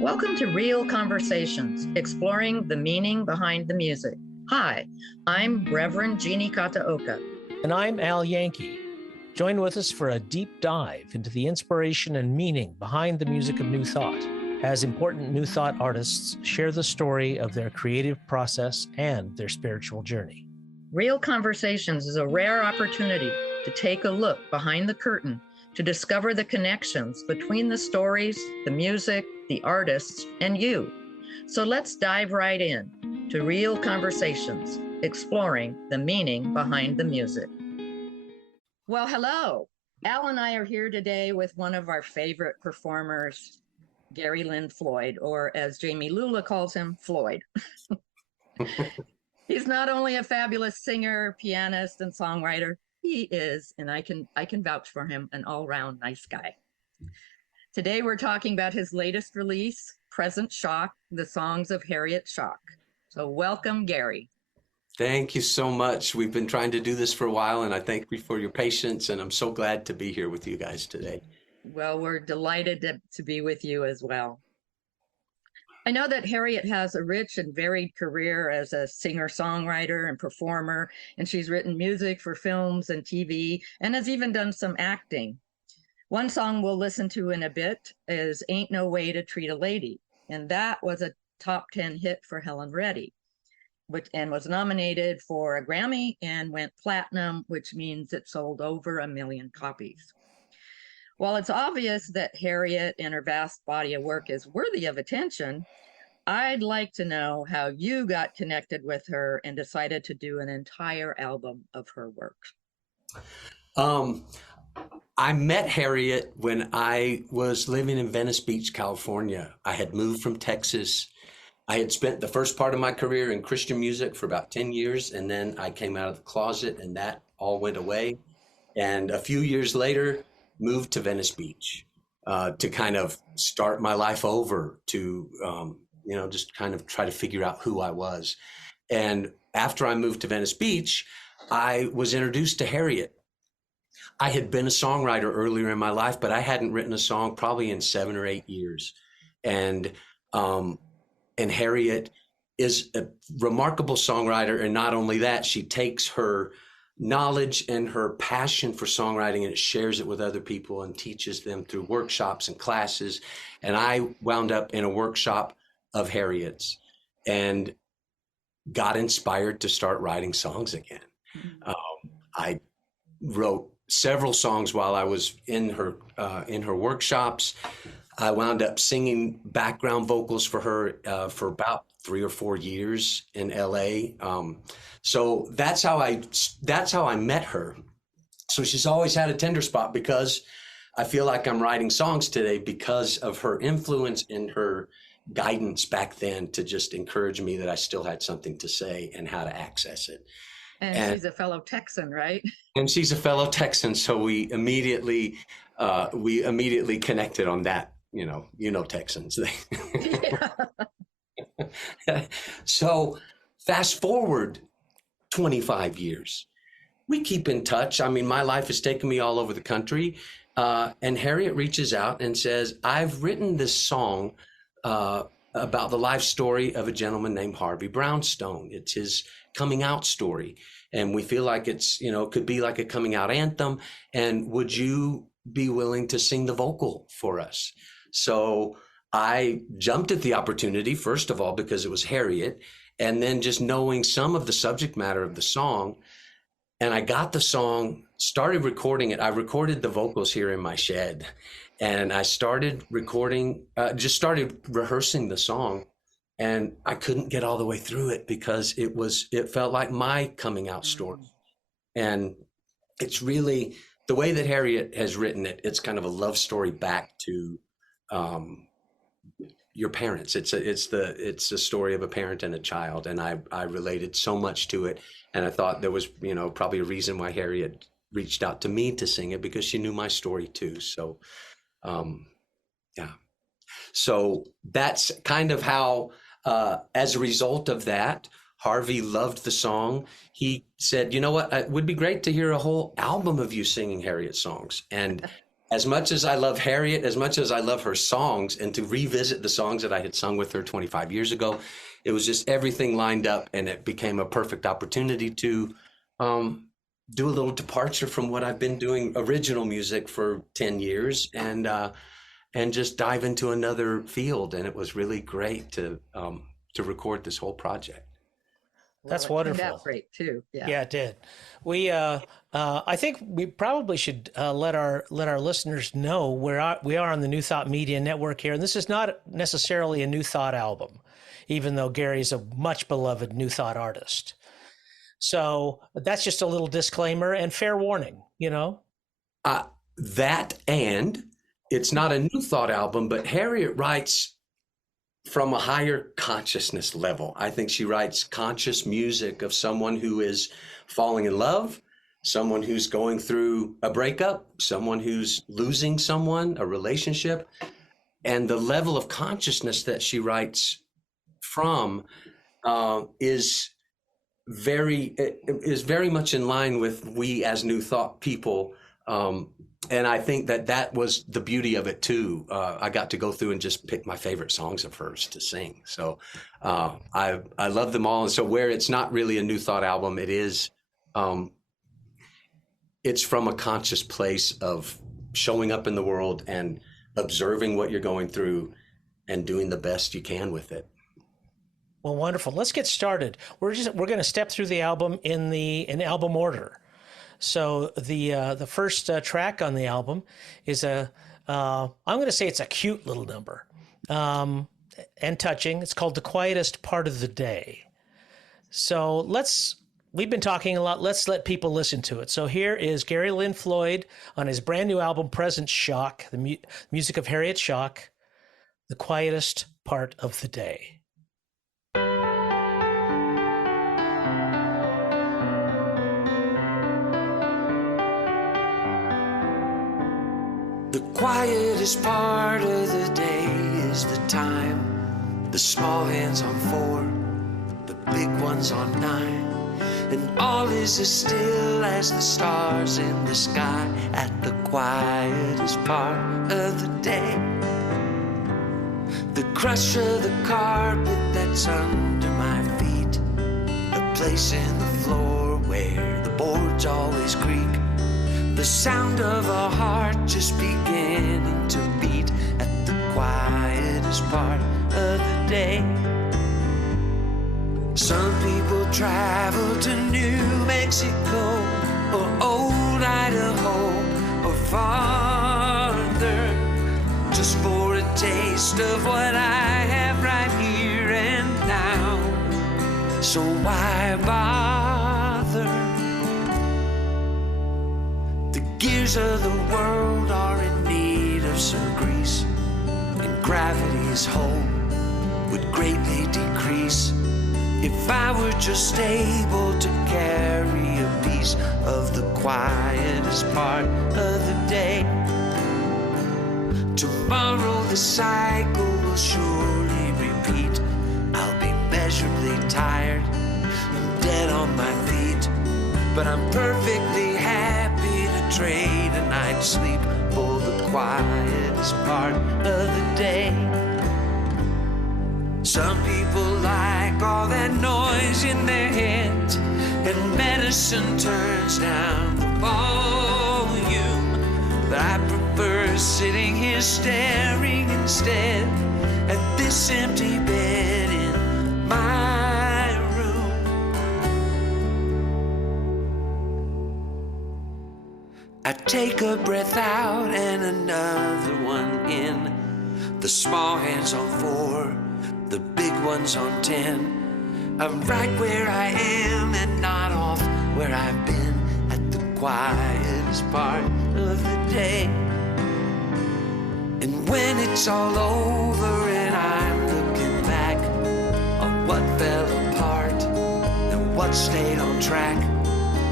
Welcome to Real Conversations, exploring the meaning behind the music. Hi, I'm Reverend Jeannie Kataoka. And I'm Al Yankee. Join with us for a deep dive into the inspiration and meaning behind the music of New Thought, as important New Thought artists share the story of their creative process and their spiritual journey. Real Conversations is a rare opportunity to take a look behind the curtain to discover the connections between the stories, the music, the artists, and you. So let's dive right in to Real Conversations, exploring the meaning behind the music. Well, hello. Al and I are here today with one of our favorite performers, Gary Lynn Floyd, or as Jamie Lula calls him, Floyd. He's not only a fabulous singer, pianist, and songwriter, he is, and I can vouch for him, an all-round nice guy. Today we're talking about his latest release, Present Shock, the songs of Harriett Schock. So welcome, Gary. Thank you so much. We've been trying to do this for a while, and I thank you for your patience, and I'm so glad to be here with you guys today. Well, we're delighted to be with you as well. I know that Harriet has a rich and varied career as a singer-songwriter and performer, and she's written music for films and TV, and has even done some acting. One song we'll listen to in a bit is Ain't No Way to Treat a Lady, and that was a top 10 hit for Helen Reddy, and was nominated for a Grammy and went platinum, which means it sold over 1 million copies. While it's obvious that Harriet and her vast body of work is worthy of attention, I'd like to know how you got connected with her and decided to do an entire album of her work. I met Harriet when I was living in Venice Beach, California. I had moved from Texas. I had spent the first part of my career in Christian music for about 10 years, and then I came out of the closet and that all went away. And a few years later, moved to Venice Beach to kind of start my life over, to just kind of try to figure out who I was. And after I moved to Venice Beach, I was introduced to Harriet. I had been a songwriter earlier in my life, but I hadn't written a song probably in 7 or 8 years. And Harriet is a remarkable songwriter. And not only that, she takes her knowledge and her passion for songwriting and shares it with other people and teaches them through workshops and classes. And I wound up in a workshop of Harriet's and got inspired to start writing songs again. I wrote several songs while I was in her workshops. I wound up singing background vocals for her for about 3 or 4 years in LA. So that's how I met her. So she's always had a tender spot, because I feel like I'm writing songs today because of her influence and her guidance back then, to just encourage me that I still had something to say and how to access it. And she's a fellow Texan, right? And she's a fellow Texan, so we immediately connected on that. Texans. So fast forward 25 years, we keep in touch. I mean, my life has taken me all over the country, and Harriet reaches out and says, "I've written this song about the life story of a gentleman named Harvey Brownstone. It's his coming out story. And we feel like it's, could be like a coming out anthem. And would you be willing to sing the vocal for us?" So I jumped at the opportunity, first of all, because it was Harriet, and then just knowing some of the subject matter of the song. And I got the song, started recording it. I recorded the vocals here in my shed. And I started recording, just started rehearsing the song, and I couldn't get all the way through it because it felt like my coming out story. And it's really the way that Harriet has written it. It's kind of a love story back to your parents. It's a story of a parent and a child, and I related so much to it. And I thought there was probably a reason why Harriet reached out to me to sing it, because she knew my story too. So. So that's kind of how, as a result of that, Harvey loved the song. He said, "You know what, it would be great to hear a whole album of you singing Harriet songs." And as much as I love Harriet, as much as I love her songs, and to revisit the songs that I had sung with her 25 years ago, it was just everything lined up, and it became a perfect opportunity to do a little departure from what I've been doing, original music for 10 years, and just dive into another field. And it was really great to record this whole project. That's Well, it turned wonderful. out great too. Yeah. Yeah, it did. We, I think we probably should let our listeners know where we are on the New Thought Media Network here, and this is not necessarily a New Thought album, even though Gary's a much beloved New Thought artist. So that's just a little disclaimer and fair warning, you know. That, and it's not a New Thought album, but Harriet writes from a higher consciousness level. I think she writes conscious music of someone who is falling in love, someone who's going through a breakup, someone who's losing someone, a relationship. And the level of consciousness that she writes from is very much in line with we as New Thought people. And I think that was the beauty of it too. I got to go through and just pick my favorite songs of hers to sing. So I love them all. And so where it's not really a New Thought album, it is, it's from a conscious place of showing up in the world and observing what you're going through and doing the best you can with it. Well, wonderful. Let's get started. We're going to step through the album in album order. So the first track on the album is I'm going to say it's a cute little number and touching. It's called "The Quietest Part of the Day." So we've been talking a lot. Let's let people listen to it. So here is Gary Lynn Floyd on his brand new album, Present Shock, the music of Harriett Schock, "The Quietest Part of the Day." The quietest part of the day is the time the small hands on 4, the big ones on 9, and all is as still as the stars in the sky at the quietest part of the day. The crush of the carpet that's under my feet, the place in the floor where the boards always creak, the sound of a heart just beginning to beat at the quietest part of the day. Some people travel to New Mexico or old Idaho or farther just for a taste of what I have right here and now. So why bother? The gears of the world are in need of some grease, and gravity's hold would greatly decrease if I were just able to carry a piece of the quietest part of the day. Tomorrow the cycle will surely repeat. I'll be measurably tired and dead on my feet, but I'm perfectly happy to trade a night's sleep for the quietest part of the day. Some people like all that noise in their heads, and medicine turns down the volume. But I prefer sitting here staring instead at this empty bed in my room. I take a breath out and another one in. The small hands on 4, the big ones on 10. I'm right where I am and not off where I've been at the quietest part of the day. And when it's all over and I'm looking back on what fell apart and what stayed on track,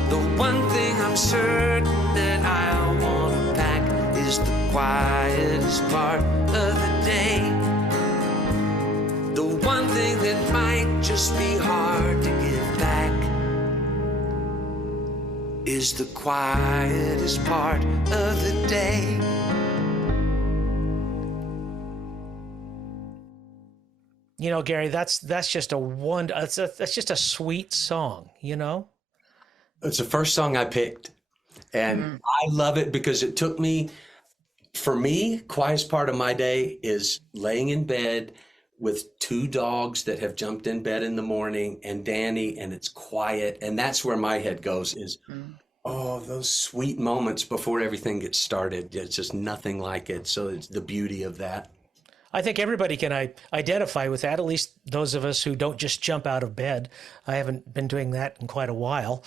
the one thing I'm certain that I want to pack is the quietest part of the day. The one thing that might just be hard to give back is the quietest part of the day. You know, Gary, that's just that's just a sweet song, you know? It's the first song I picked, and I love it because it took me, for me, quietest part of my day is laying in bed with two dogs that have jumped in bed in the morning and Danny, and it's quiet. And that's where my head goes is, oh, those sweet moments before everything gets started. It's just nothing like it. So it's the beauty of that. I think everybody can identify with that, at least those of us who don't just jump out of bed. I haven't been doing that in quite a while.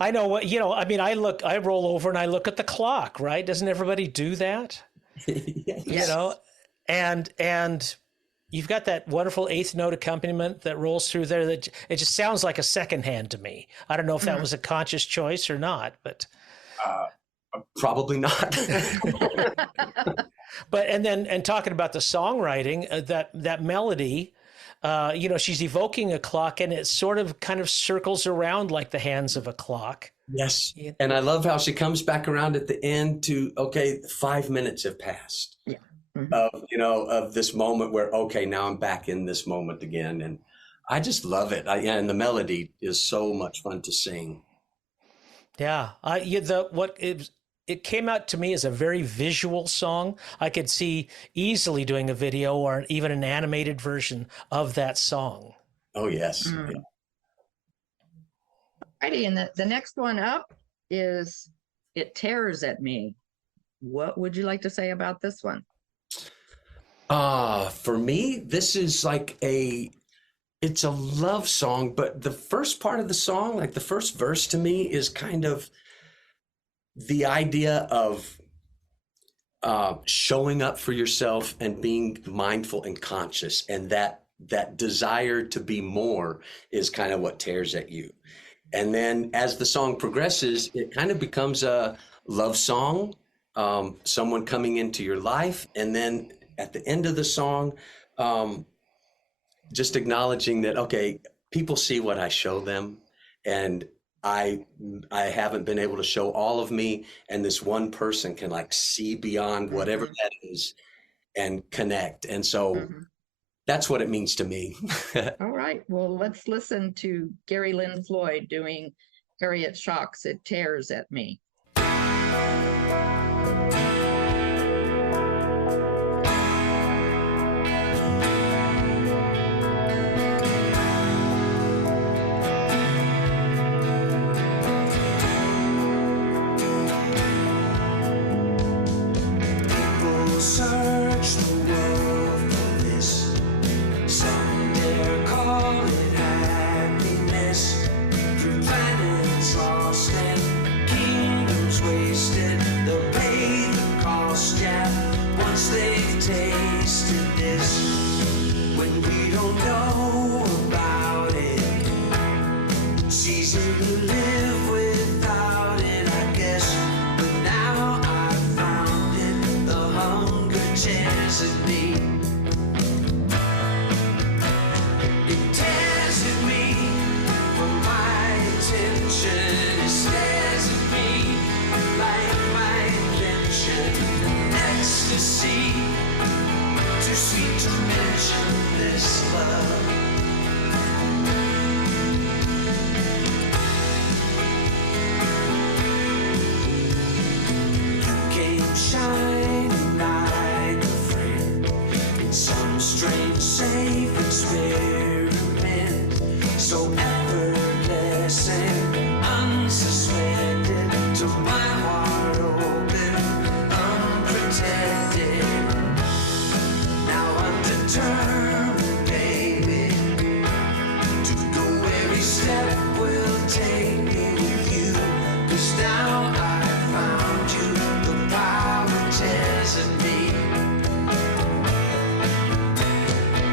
I know what, you know, I mean, I roll over and I look at the clock, right? Doesn't everybody do that? Yes. You know, and you've got that wonderful eighth note accompaniment that rolls through there that it just sounds like a second hand to me. I don't know if that was a conscious choice or not, but Probably not. But and talking about the songwriting, that melody, you know, she's evoking a clock, and it sort of kind of circles around like the hands of a clock. Yes. And I love how she comes back around at the end to, okay, 5 minutes have passed. Yeah. Of, you know, of this moment where, okay, now I'm back in this moment again. And I just love it. And the melody is so much fun to sing. Yeah. It came out to me as a very visual song. I could see easily doing a video or even an animated version of that song. Oh, yes. Yeah. Righty, and the next one up is It Tears at Me. What would you like to say about this one? For me, this is like it's a love song, but the first part of the song, like the first verse to me is kind of the idea of showing up for yourself and being mindful and conscious, and that desire to be more is kind of what tears at you. And then as the song progresses, it kind of becomes a love song, someone coming into your life. And then at the end of the song, just acknowledging that, okay, people see what I show them, and I haven't been able to show all of me, and this one person can like see beyond whatever that is and connect. And so that's what it means to me. All right. Well, let's listen to Gary Lynn Floyd doing Harriett Schock's It Tears at Me. Search the world for this. Some dare call it happiness. Through planets lost and kingdoms wasted, they'll pay the cost, yeah, once they've tasted this. When we don't know about it, it's easy to live without it, I guess. But now I've found it, the hunger tears at me. It tears at me for my attention. It stares at me like my invention. Ecstasy, too sweet to mention this love. You came shining like a friend in some strange safe experiment, so effortless and unsuspected, to my heart open, unprotected. Now I'm determined, baby, to go every step will take me with you. 'Cause now I found you, the power tears at me.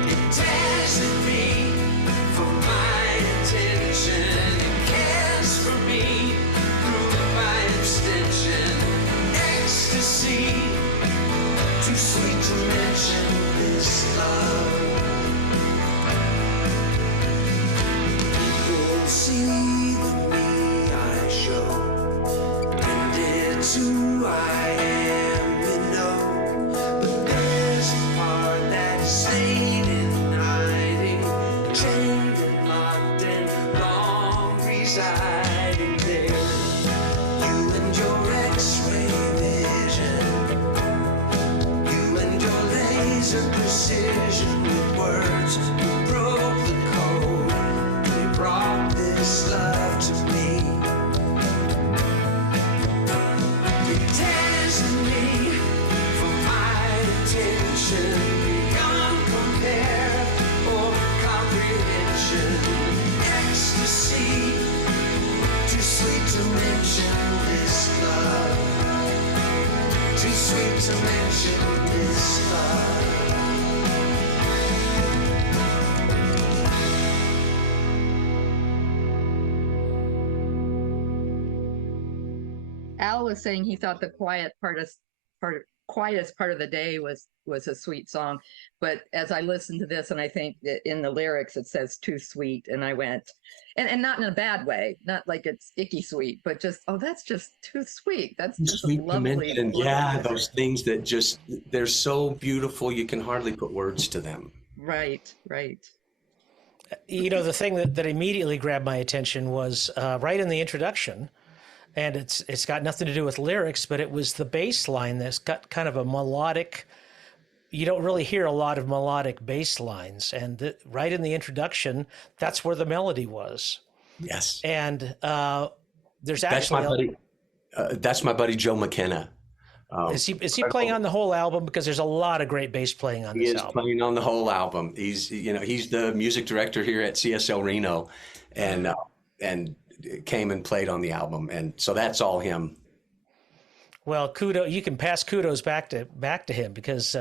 It tears at me for my attention. It cares for me through my abstention. Ecstasy, too sweet to mention this love. People see the me I show, and it's who I am, you know. But there's a part that stays too sweet to mention this love. Al was saying he thought the quietest part of the day was a sweet song, but as I listened to this, and I think that in the lyrics it says too sweet, and I went, and not in a bad way, not like it's icky sweet, but just, oh, that's just too sweet. That's just Sweet lovely. and yeah, those things that just, they're so beautiful you can hardly put words to them. Right. You know, the thing that immediately grabbed my attention was right in the introduction, and it's got nothing to do with lyrics, but it was the bass line that's got kind of a melodic. You don't really hear a lot of melodic bass lines, and right in the introduction, that's where the melody was. Yes. And there's actually that's my buddy Joe McKenna. Is he playing on the whole album? Because there's a lot of great bass playing on this album. He is playing on the whole album. He's the music director here at CSL Reno, and came and played on the album, and so that's all him. Well, you can pass kudos back to him, because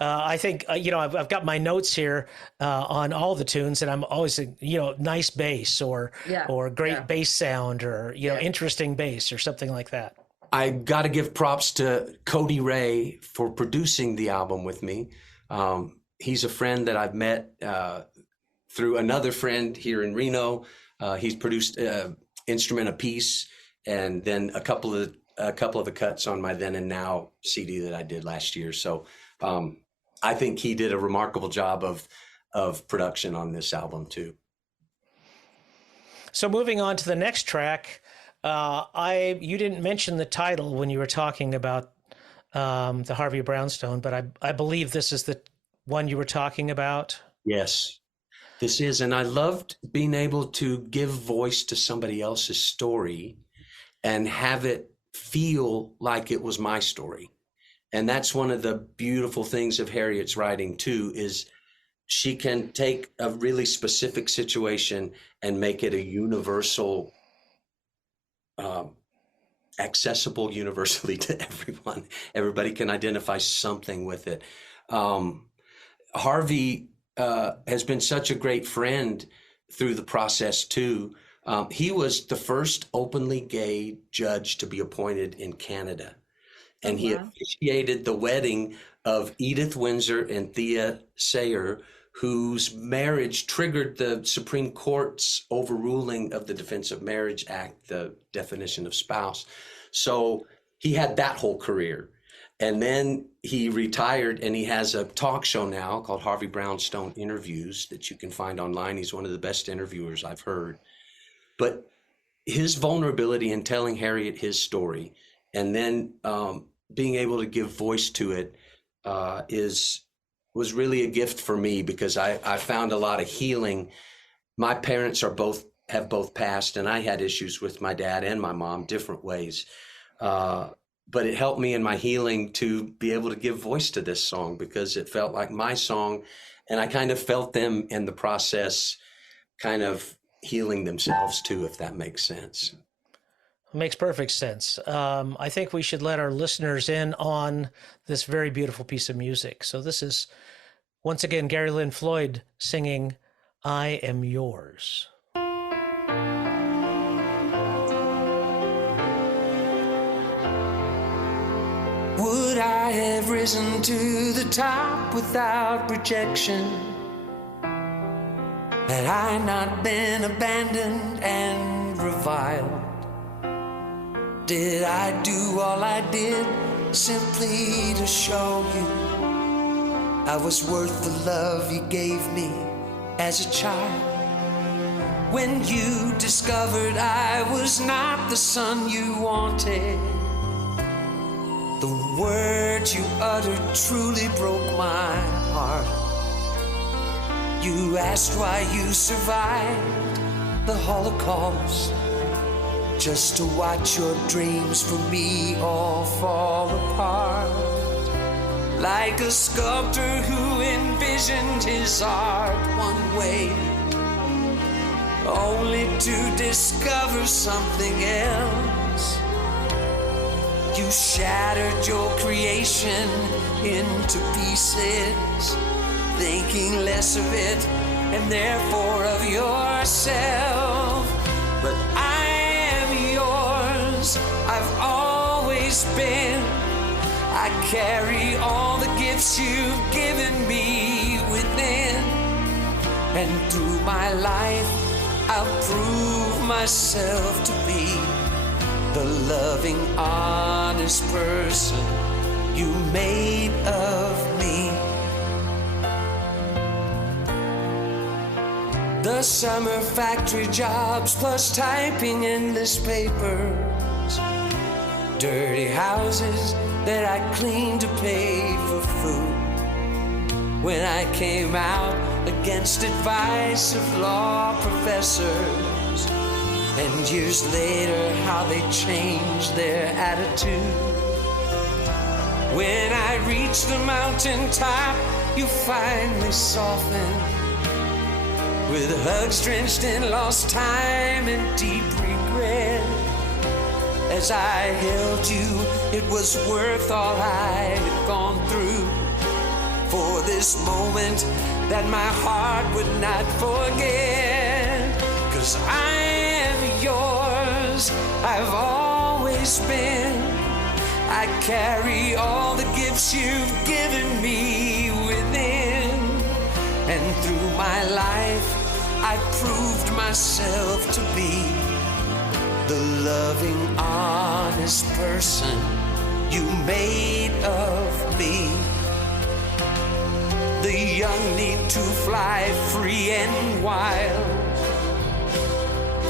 I think I've got my notes here on all the tunes, and I'm always nice bass or great bass sound, or interesting bass or something like that. I got to give props to Cody Ray for producing the album with me. He's a friend that I've met through another friend here in Reno. He's produced Instrument of Peace, and then a couple of the cuts on my Then and Now CD that I did last year. So I think he did a remarkable job of production on this album too. So moving on to the next track, you didn't mention the title when you were talking about the Harvey Brownstone, but I believe this is the one you were talking about. Yes, this is, and I loved being able to give voice to somebody else's story and have it feel like it was my story. And that's one of the beautiful things of Harriet's writing too, is she can take a really specific situation and make it a universal, accessible universally to everyone. Everybody can identify something with it. Harvey has been such a great friend through the process too. He was the first openly gay judge to be appointed in Canada. And he officiated the wedding of Edith Windsor and Thea Sayer, whose marriage triggered the Supreme Court's overruling of the Defense of Marriage Act, the definition of spouse. So he had that whole career. And then he retired, and he has a talk show now called Harvey Brownstone Interviews that you can find online. He's one of the best interviewers I've heard. But his vulnerability in telling Harriet his story, and then being able to give voice to it was really a gift for me, because I found a lot of healing. My parents have both passed, and I had issues with my dad and my mom, different ways. But it helped me in my healing to be able to give voice to this song, because it felt like my song, and I kind of felt them in the process kind of healing themselves too, if that makes sense. It makes perfect sense. I think we should let our listeners in on this very beautiful piece of music. So this is, once again, Gary Lynn Floyd singing I Am Yours. Would I have risen to the top without rejection? Had I not been abandoned and reviled? Did I do all I did simply to show you I was worth the love you gave me as a child? When you discovered I was not the son you wanted, the words you uttered truly broke my heart. You asked why you survived the Holocaust, just to watch your dreams for me all fall apart. Like a sculptor who envisioned his art one way, only to discover something else. You shattered your creation creation into pieces, thinking less of it and therefore of yourself. But I am yours, I've always been. I carry all the gifts you've given me within. And through my life, I'll prove myself to be the loving, honest person you made of me. The summer factory jobs plus typing endless papers, dirty houses that I cleaned to pay for food. When I came out against advice of law professors, and years later how they changed their attitude. When I reached the mountaintop, you finally softened, with hugs drenched in lost time and deep regret. As I held you, it was worth all I had gone through, for this moment that my heart would not forget. 'Cause I am yours, I've always been. I carry all the gifts you've given me within. And through my life, I proved myself to be the loving, honest person you made of me. The young need to fly free and wild,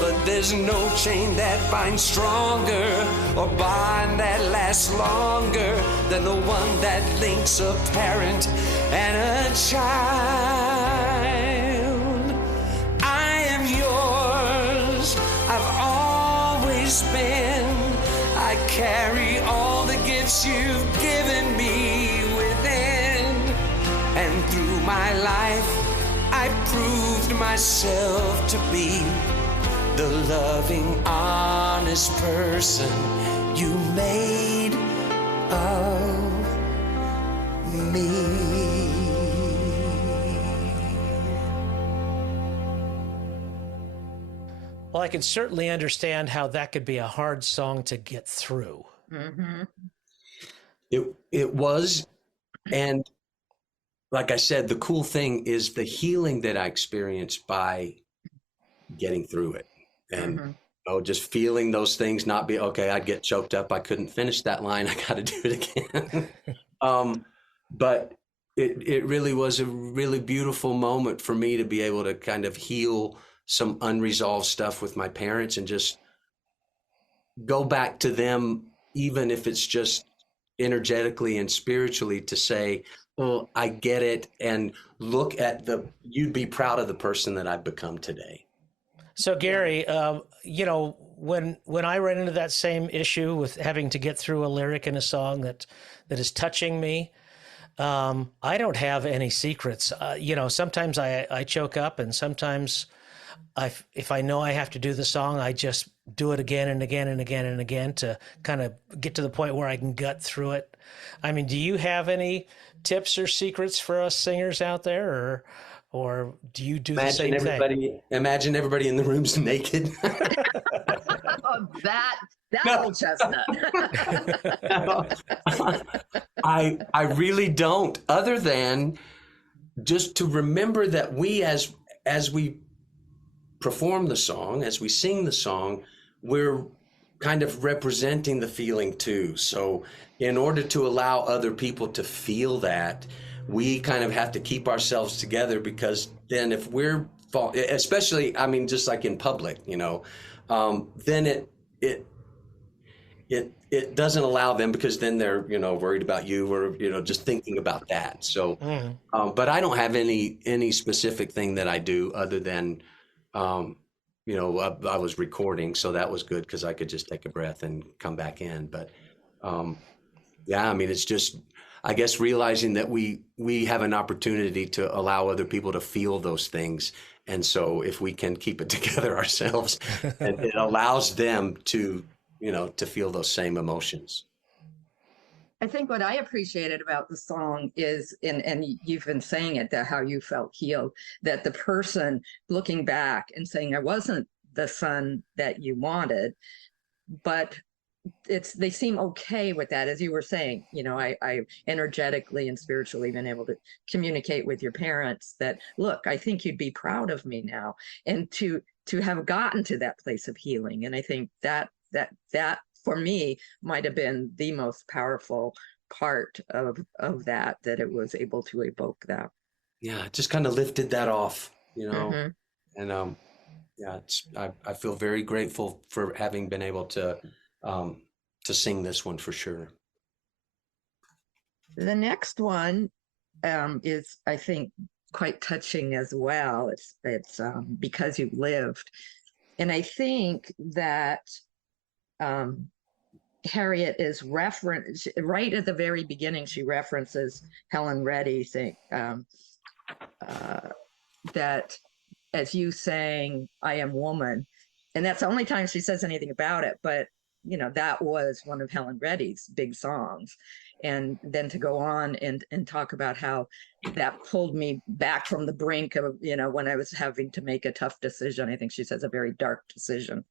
but there's no chain that binds stronger or bond that lasts longer than the one that links a parent and a child. I am yours, I've always been. I carry all the gifts you've given me within. And through my life, I proved myself to be the loving, honest person you made of me. Well, I can certainly understand how that could be a hard song to get through. Mm-hmm. It was, and like I said, the cool thing is the healing that I experienced by getting through it. And just feeling those things, not be okay. I'd get choked up. I couldn't finish that line. I got to do it again. But it really was a really beautiful moment for me to be able to kind of heal some unresolved stuff with my parents and just go back to them, even if it's just energetically and spiritually, to say, "Oh, I get it," and look at you'd be proud of the person that I've become today. So Gary, when I ran into that same issue with having to get through a lyric in a song that is touching me, I don't have any secrets. Sometimes I choke up, and sometimes if I know I have to do the song, I just do it again and again and again and again to kind of get to the point where I can gut through it. I mean, do you have any tips or secrets for us singers out there, or do you do the same thing? Imagine everybody in the room's naked. that No. old chestnut. No. I really don't, other than just to remember that we, as we perform the song, as we sing the song, we're kind of representing the feeling too. So in order to allow other people to feel that, we kind of have to keep ourselves together, because then if we're, especially, I mean, just like in public, then it doesn't allow them, because then they're, worried about you, or, just thinking about that. So, but I don't have any specific thing that I do other than, I was recording, so that was good because I could just take a breath and come back in. But it's just, I guess, realizing that we have an opportunity to allow other people to feel those things. And so if we can keep it together ourselves, it allows them to, to feel those same emotions. I think what I appreciated about the song is, and you've been saying it, that how you felt healed, that the person looking back and saying, I wasn't the son that you wanted, but they seem okay with that. As you were saying, I energetically and spiritually been able to communicate with your parents that, look, I think you'd be proud of me now. And to have gotten to that place of healing. And I think that for me might have been the most powerful part of that it was able to evoke that. Yeah, it just kind of lifted that off, Mm-hmm. and yeah, I feel very grateful for having been able to sing this one for sure. The next one is, I think, quite touching as well. It's Because You Lived. And I think that Harriet is referenced right at the very beginning. She references Helen Reddy saying that, as you sang, I am woman. And that's the only time she says anything about it. But, that was one of Helen Reddy's big songs. And then to go on and talk about how that pulled me back from the brink of, when I was having to make a tough decision. I think she says a very dark decision.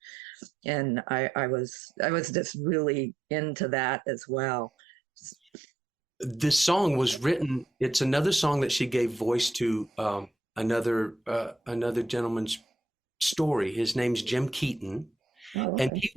And I was just really into that as well. This song was written, it's another song that she gave voice to another gentleman's story. His name's Jim Keaton. Oh, okay. And he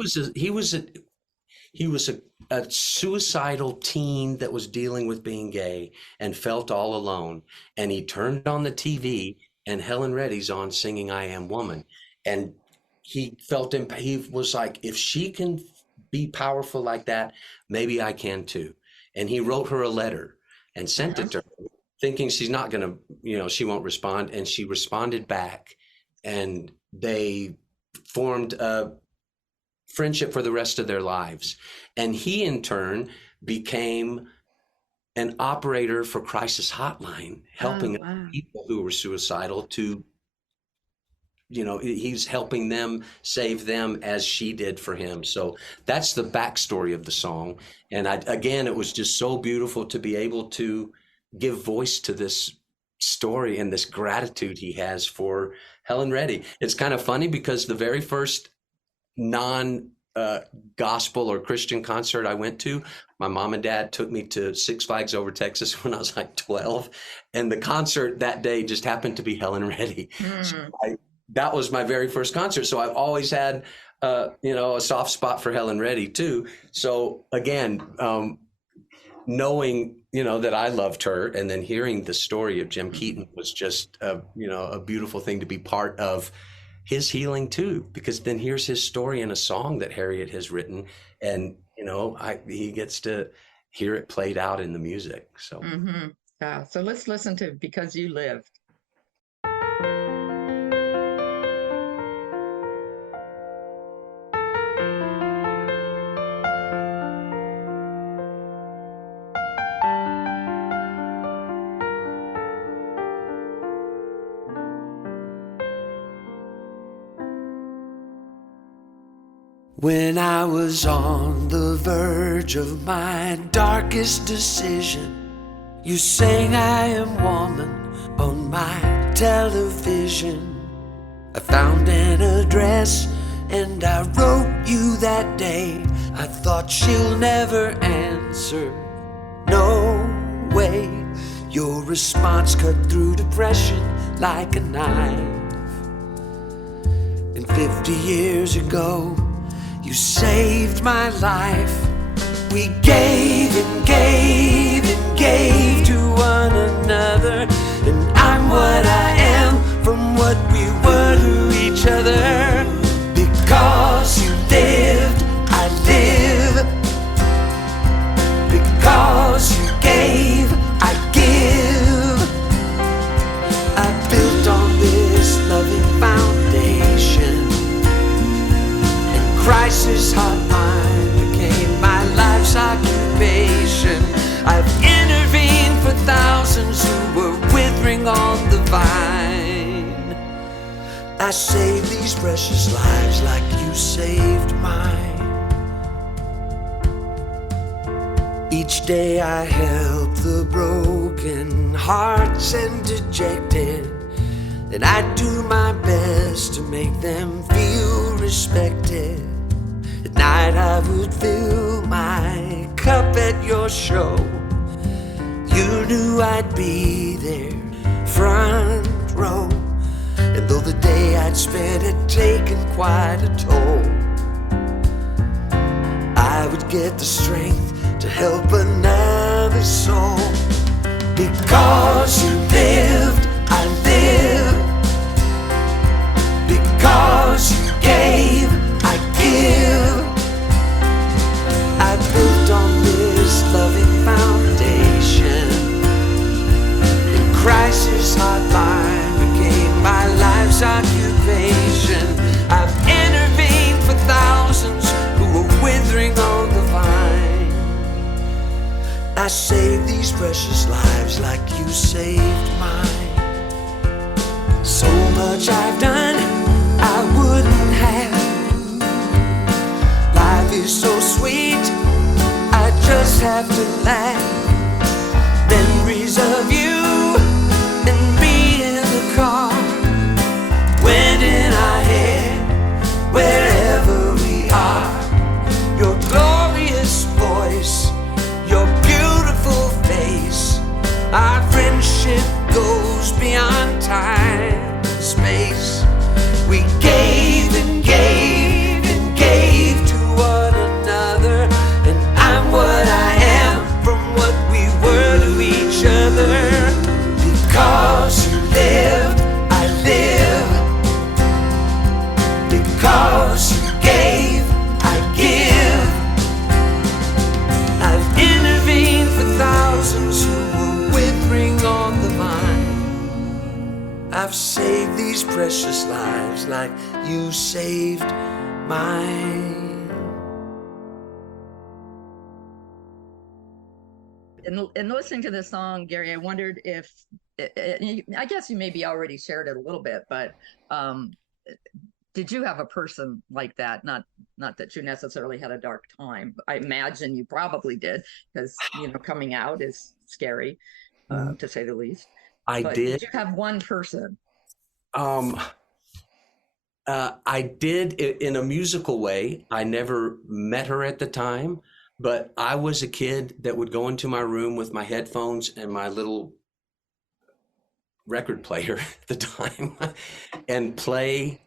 was a suicidal teen that was dealing with being gay and felt all alone. And he turned on the TV and Helen Reddy's on singing I Am Woman. And he felt, he was like, if she can be powerful like that, maybe I can too. And he wrote her a letter and sent it to her, thinking she's not going to, she won't respond. And she responded back, and they formed a friendship for the rest of their lives. And he in turn became an operator for Crisis Hotline, helping people who were suicidal to, he's helping them, save them as she did for him. So that's the backstory of the song. And again, it was just so beautiful to be able to give voice to this story and this gratitude he has for Helen Reddy. It's kind of funny because the very first non-gospel or Christian concert I went to, my mom and dad took me to Six Flags Over Texas when I was like 12. And the concert that day just happened to be Helen Reddy. So that was my very first concert. So I've always had, a soft spot for Helen Reddy too. So again, knowing, that I loved her, and then hearing the story of Jim Keaton was just, a beautiful thing to be part of his healing too, because then here's his story in a song that Harriet has written, and, he gets to hear it played out in the music. So, So let's listen to Because You Lived. When I was on the verge of my darkest decision, you sang I Am Woman on my television. I found an address and I wrote you that day. I thought she'll never answer. No way. Your response cut through depression like a knife. And 50 years ago, you saved my life. We gave and gave and gave to one another. And I'm what I am from what we were to each other. Because you lived, I live. Because you gave, I give. I built on this loving foundation. Crisis Hotline became my life's occupation. I've intervened for thousands who were withering on the vine. I saved these precious lives like you saved mine. Each day I help the broken hearts and dejected, and I do my best to make them feel respected. At night I would fill my cup at your show. You knew I'd be there, front row. And though the day I'd spent had taken quite a toll, I would get the strength to help another soul. Because you lived, I live. Because you gave, I give. I built on this loving foundation. In crisis hotline became my life's occupation. I've intervened for thousands who were withering on the vine. I saved these precious lives like you saved mine. So much I've done I wouldn't have. Life is so sweet, I just have to laugh. Memories of you and me in the car, wind in our hair, wherever we are. Your glorious voice, your beautiful face. Our friendship goes beyond time and space. We gave and gave and gave to one another, and I'm what I am from what we were to each other. Because you lived, I live. Because you gave, I give. I've intervened for thousands who were withering on the vine. I've saved these precious lives like you saved mine. In listening to this song, Gary, I wondered if, I guess you maybe already shared it a little bit, but did you have a person like that? Not that you necessarily had a dark time. I imagine you probably did, because coming out is scary, to say the least. But did you have one person? I did in a musical way. I never met her at the time, but I was a kid that would go into my room with my headphones and my little record player at the time and play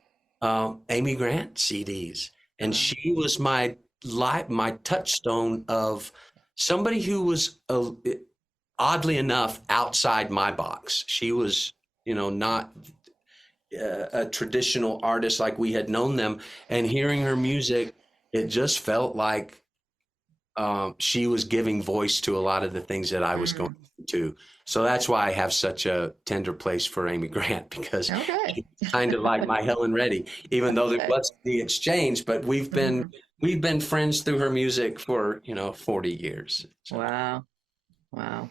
Amy Grant CDs. And she was my touchstone of somebody who was oddly enough outside my box. She was, not a traditional artist like we had known them, and hearing her music, it just felt like she was giving voice to a lot of the things that I was going to. So that's why I have such a tender place for Amy Grant, because she's kind of like my Helen Reddy, even though there was the exchange, but we've been friends through her music for 40 years. So. Wow.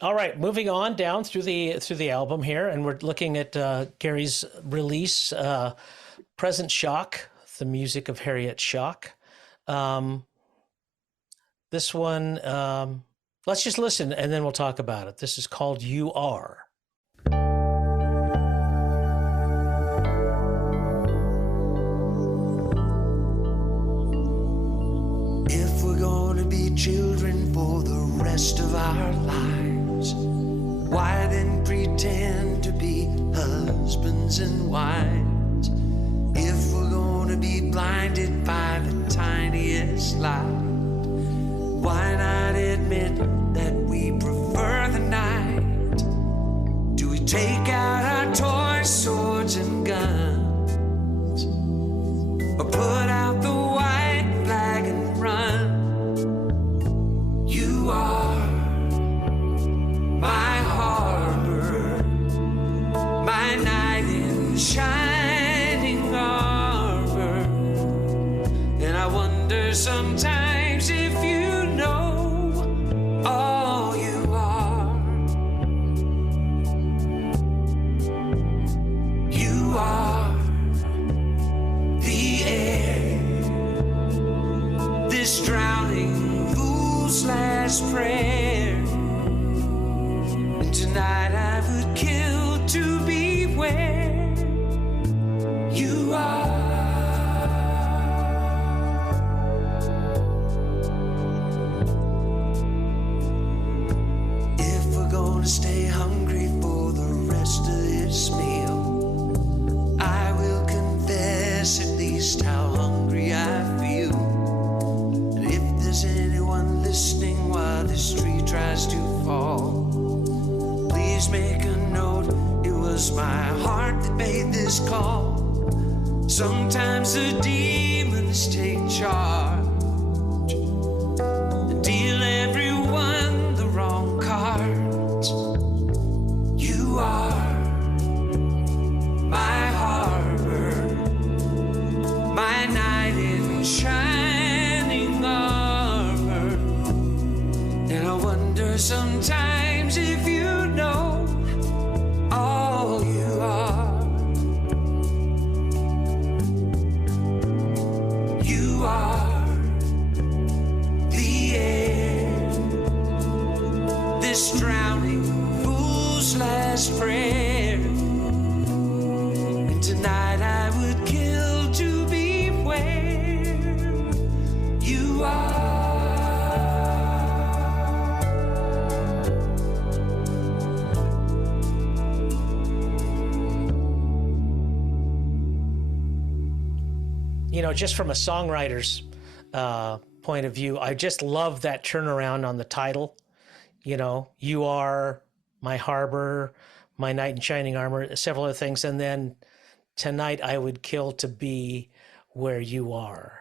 All right, moving on down through the album here, and we're looking at Gary's release, Present Shock, the music of Harriett Schock. This one, let's just listen and then we'll talk about it. This is called You Are. If we're gonna be children for the rest of our lives, why then pretend to be husbands and wives? If we're gonna be blinded by the tiniest light, why not admit that we prefer the night? Do we take out our toy swords and guns, or put out the white flag and run? You are my harbor, my knight in shining armor, and I wonder sometimes if you know all you are. last prayer. And tonight I would kill to be where you are. If we're gonna stay hungry for the rest of this meal, I will confess at least how hungry I feel. And if there's anyone listening while this tree tries to fall, please make a note, it was my heart that made this call. Sometimes the demons take charge and deal everyone the wrong cards. You are my harbor, my knight in shining armor. And I wonder sometimes if you know all you are. You are the air, this drowning fool's last prayer. And tonight I would kill to be where you are. You know, just from a songwriter's point of view, I just love that turnaround on the title. You know, you are my harbor, my knight in shining armor, several other things. And then tonight I would kill to be where you are.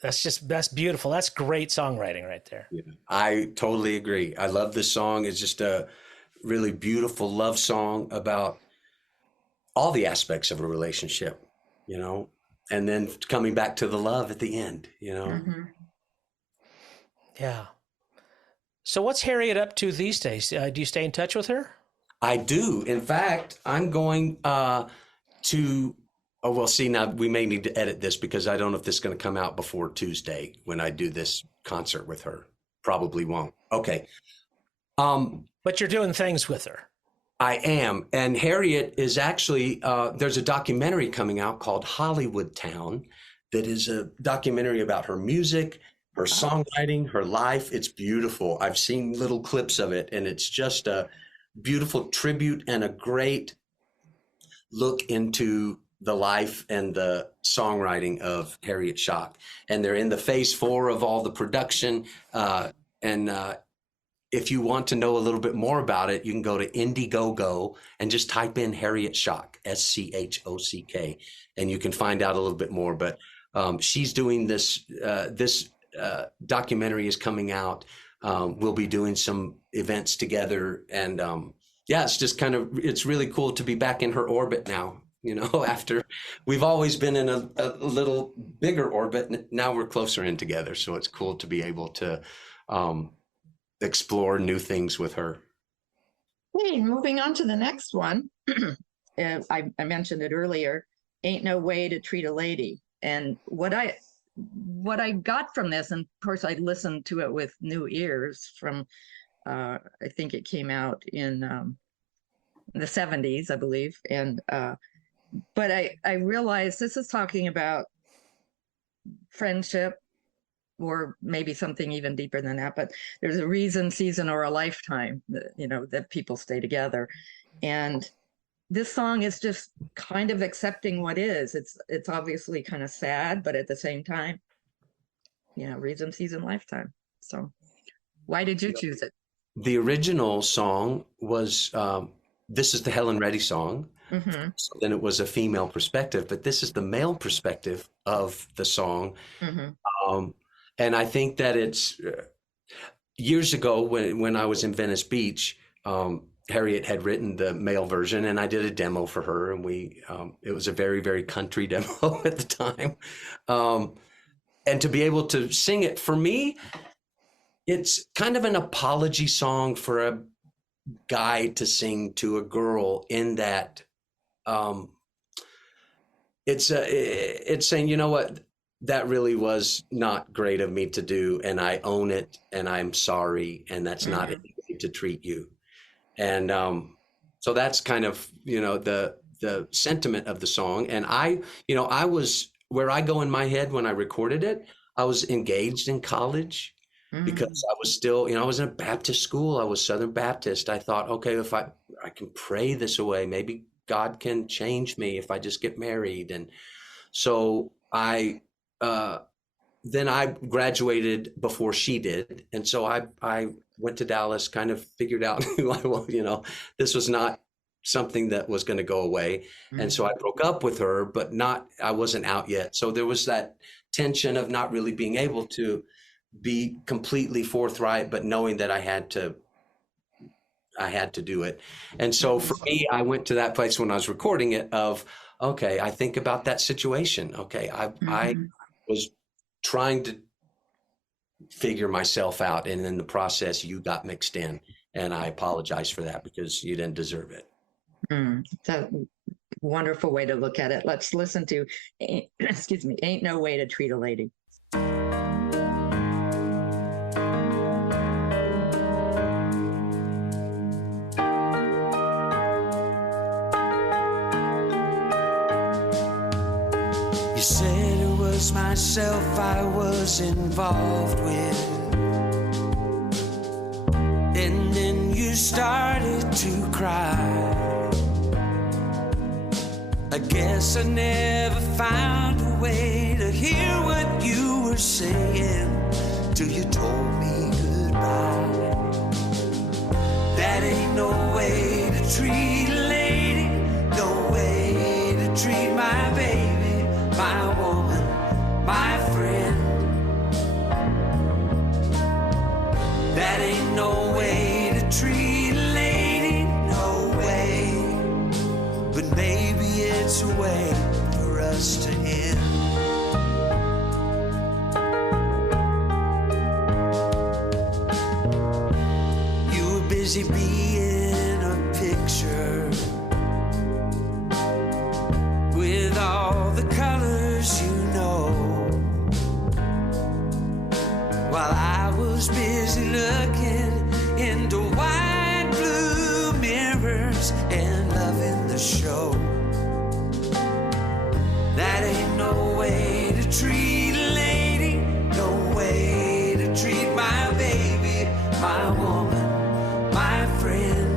That's beautiful. That's great songwriting right there. Yeah, I totally agree. I love this song. It's just a really beautiful love song about all the aspects of a relationship, you know, and then coming back to the love at the end, you know. Mm-hmm. Yeah. So what's Harriet up to these days? Do you stay in touch with her? I do. In fact, I'm going to, oh, well, see, now we may need to edit this because I don't know if this is going to come out before Tuesday when I do this concert with her. Probably won't. Okay. But you're doing things with her. I am. And Harriet is actually, there's a documentary coming out called Hollywood Town that is a documentary about her music, her songwriting, her life. It's beautiful. I've seen little clips of it, and it's just a beautiful tribute and a great look into the life and the songwriting of Harriett Schock. And they're in the phase 4 of all the production. If you want to know a little bit more about it, you can go to Indiegogo and just type in Harriett Schock, Schock, and you can find out a little bit more. But she's doing this, documentary is coming out. We'll be doing some events together. And yeah, it's just it's really cool to be back in her orbit now, you know, after we've always been in a little bigger orbit. Now we're closer in together. So it's cool to be able to explore new things with her. Hey, moving on to the next one. I mentioned it earlier, Ain't No Way to Treat a Lady. And what I got from this, and of course I listened to it with new ears from, I think it came out in the 70s, I believe. And, but I realized this is talking about friendship, or maybe something even deeper than that, but there's a reason, season, or a lifetime that, you know, that people stay together. And this song is just kind of accepting what is. It's obviously kind of sad, but at the same time, you know, reason, season, lifetime. So why did you choose it? The original song was, this is the Helen Reddy song. Mm-hmm. So then it was a female perspective, but this is the male perspective of the song. Mm-hmm. And I think that it's years ago when I was in Venice Beach, Harriet had written the male version, and I did a demo for her, and it was a very, very country demo at the time. And to be able to sing it, for me, it's kind of an apology song for a guy to sing to a girl, in that it's saying, you know what, that really was not great of me to do, and I own it, and I'm sorry, and that's not Mhm. a way to treat you. And so that's kind of, you know, the sentiment of the song. And I was, where I go in my head when I recorded it, I was engaged in college Mm. because I was still, I was in a Baptist school. I was Southern Baptist. I thought, okay, if I can pray this away, maybe God can change me if I just get married. And so uh, then I graduated before she did. And so I went to Dallas, kind of figured out who I was, this was not something that was going to go away. And so I Mhm. broke up with her, but I wasn't out yet. So there was that tension of not really being able to be completely forthright, but knowing that I had to do it. And so for me, I went to that place when I was recording it of, okay, I think about that situation. Okay, I Mhm. was trying to figure myself out, and in the process, you got mixed in, and I apologize for that because you didn't deserve it. It's a wonderful way to look at it. Let's listen to, excuse me, Ain't No Way to Treat a Lady. You said it was myself I was involved with, and then you started to cry. I guess I never found a way to hear what you were saying till you told me goodbye. That ain't no way to treat a lady, no way to treat my baby, my woman, my friend. That ain't no way to treat a lady, no way. But maybe it's a way for us to end. You were busy being a picture with all the colors you know, while I was busy looking into white blue mirrors and loving the show. That ain't no way to treat a lady, no way to treat my baby, my woman, my friend.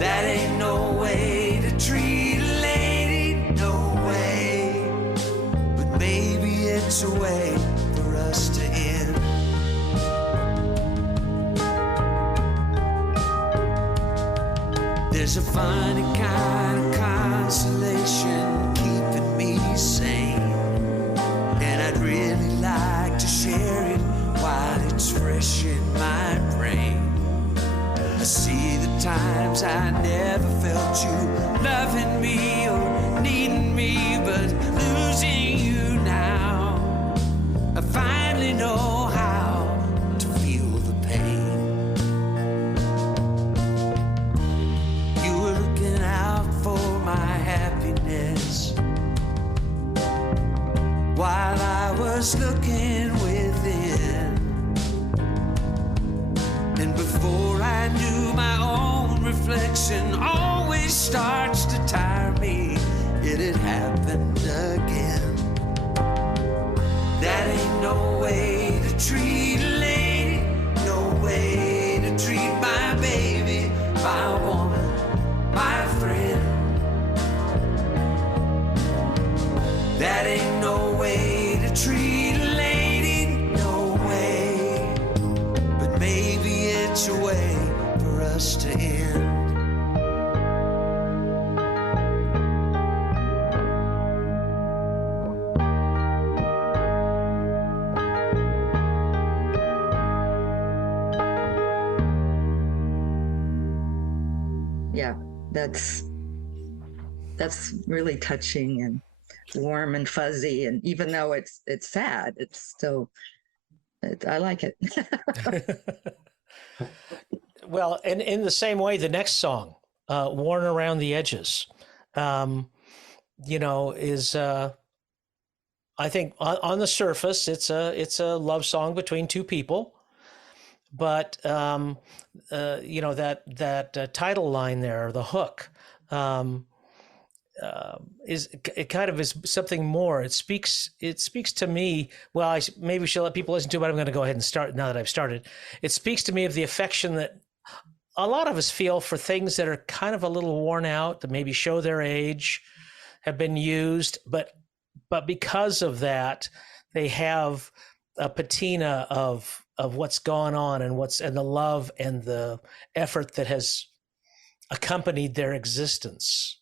That ain't no way to treat a lady, no way. But maybe it's a way for us to end. There's a funny kind of consolation keeping me sane, and I'd really like to share it while it's fresh in my brain. I see the times I never felt you loving me or needing me, but losing you now, I finally know how to feel the pain. You were looking out for my happiness while I was looking within. And before I knew, my own reflection always starts to tire me. It had happened again. That ain't no way to treat a lady, no way to treat my baby, my woman, my friend. That ain't no way to treat a lady, no way. But maybe it's a way for us to end. Yeah, that's really touching and warm and fuzzy. And even though it's sad, it's still, I like it. Well, in the same way, the next song, Worn Around the Edges, is I think on the surface it's a love song between two people, but that title line there, the hook, is it kind of is something more. It speaks to me. Well, I maybe should let people listen to it, but I'm going to go ahead and start now that I've started. It speaks to me of the affection that a lot of us feel for things that are kind of a little worn out, that maybe show their age, have been used, but because of that, they have a patina of what's gone on and the love and the effort that has accompanied their existence.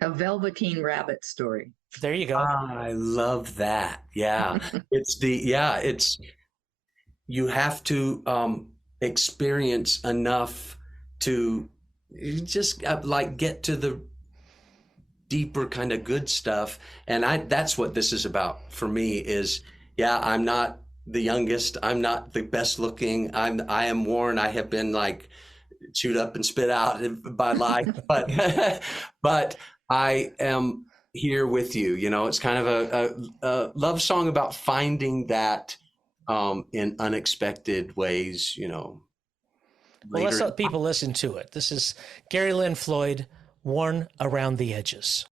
A Velveteen Rabbit story. There you go. I love that. Yeah. it's you have to experience enough to just like get to the deeper kind of good stuff. And that's what this is about for me is, I'm not the youngest. I'm not the best looking. I am worn. I have been like chewed up and spit out by life, but I am here with you. It's kind of a love song about finding that in unexpected ways, Well, let's let people listen to it. This is Gary Lynn Floyd, Worn Around the Edges.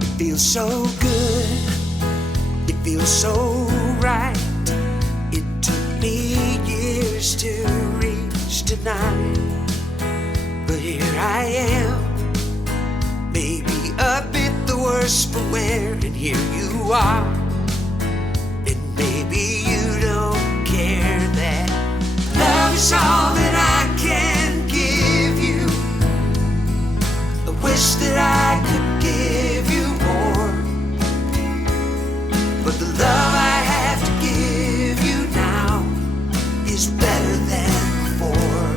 It feels so good. It feels so right. It took me years to reach tonight, but here I am, maybe a bit the worse for wear, and here you are, and maybe you don't care that love is all that I can give you. I wish that I could give you more, but the love I have to give you now is better than before.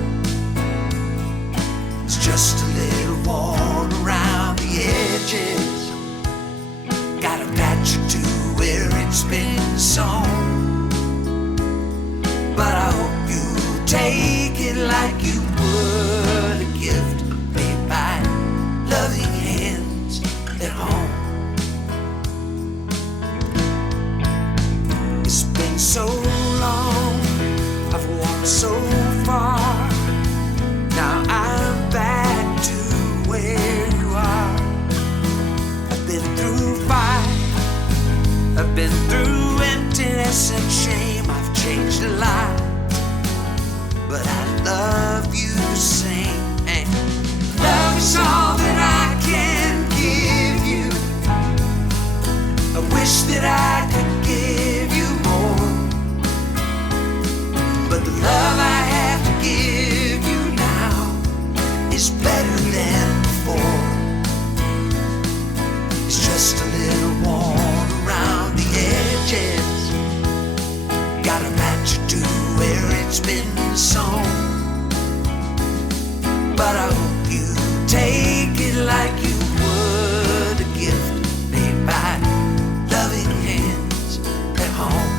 It's just a little worn around the edges, got a patch or two where it's been sewn, but I hope you take it like you would a gift made by loving hands at home. It's been so long, I've walked so far, now I'm back to where you are. I've been through fire, I've been through emptiness and shame, I've changed a lot, but I love you the same. And love is all that I can give you. I wish that I could give you more, but the love I have to give you now is better than before. It's just a little worn around the edges, got a match or two where it's been sewn, but I hope you take it like you would a gift made by loving hands at home.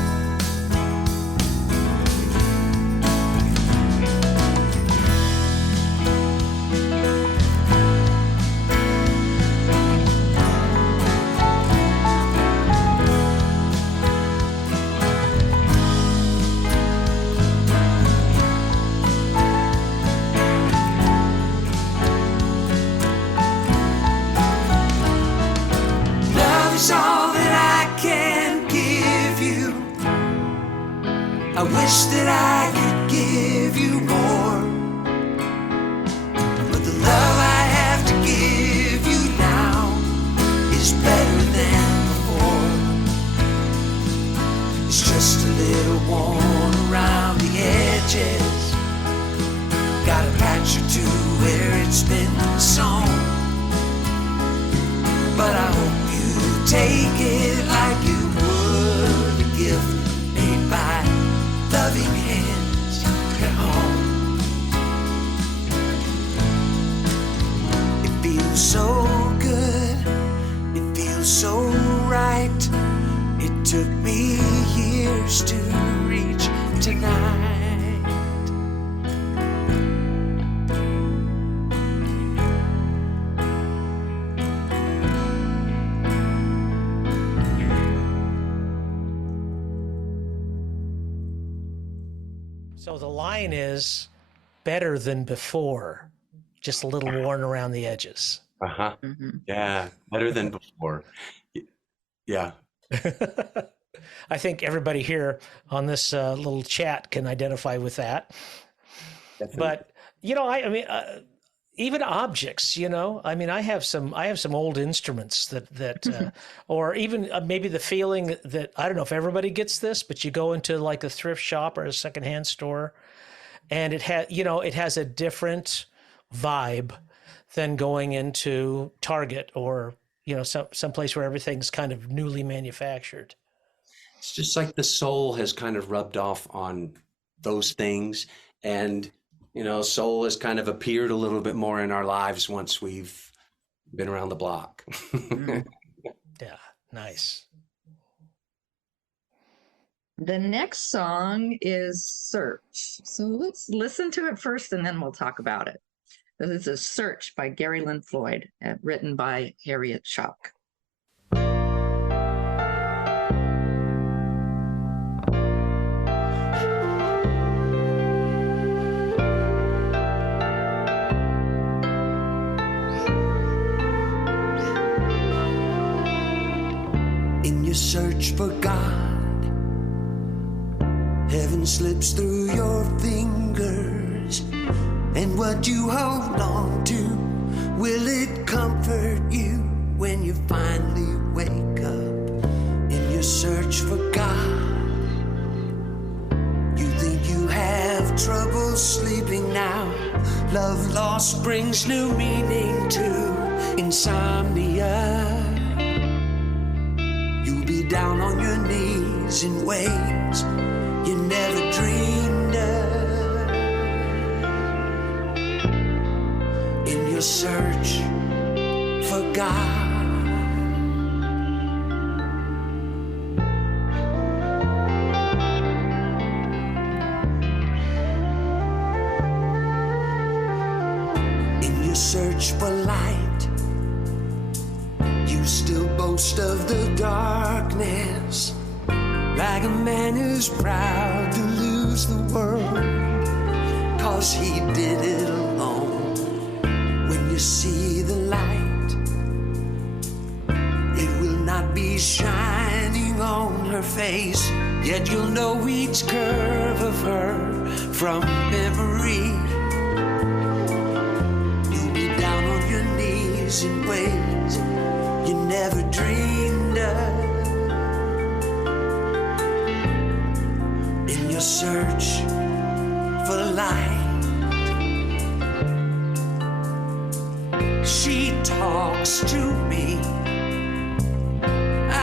Is all that I can give you. I wish that I could give you more, but the love I have to give you now is better than before. It's just a little worn around the edges, got a patch or two where it's been sewn, but I hope take it like you would a gift made by loving hands at home. It feels so good, it feels so right. It took me years to tonight. So the line is better than before, just a little worn around the edges. Uh-huh. Mhm. Yeah, better than before. Yeah. I think everybody here on this little chat can identify with that. Definitely. But I mean, even objects. I mean, I have some old instruments that or even maybe the feeling that I don't know if everybody gets this, but you go into like a thrift shop or a secondhand store, and it has a different vibe than going into Target or some place where everything's kind of newly manufactured. It's just like the soul has kind of rubbed off on those things. And, soul has kind of appeared a little bit more in our lives once we've been around the block. Yeah, nice. The next song is Search. So let's listen to it first and then we'll talk about it. This is Search by Gary Lynn Floyd, written by Harriett Schock. In your search for God, heaven slips through your fingers, and what you hold on to, will it comfort you when you finally wake up? In your search for God, you think you have trouble sleeping now. Love lost brings new meaning to insomnia. You'll be down on your knees in ways you never dreamed of. In your search for God. In your search for light, you still boast of the darkness, like a man who's proud to lose the world, 'cause he did it alone. When you see the light, it will not be shining on her face, yet you'll know each curve of her from memory. You'll be down on your knees in ways you never dreamed of. In your search for light, she talks to me.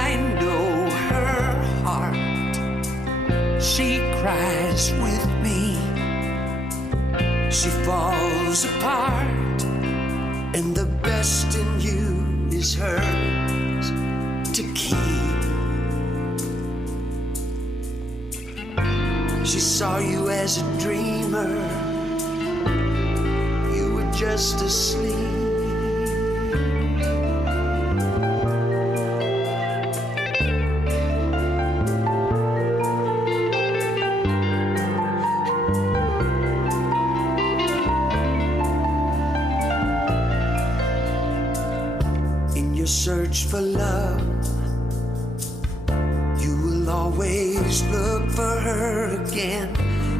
I know her heart. She cries with me. She falls apart, and the best in you is hers to keep. She saw you as a dreamer. You were just asleep. Search for love, you will always look for her again,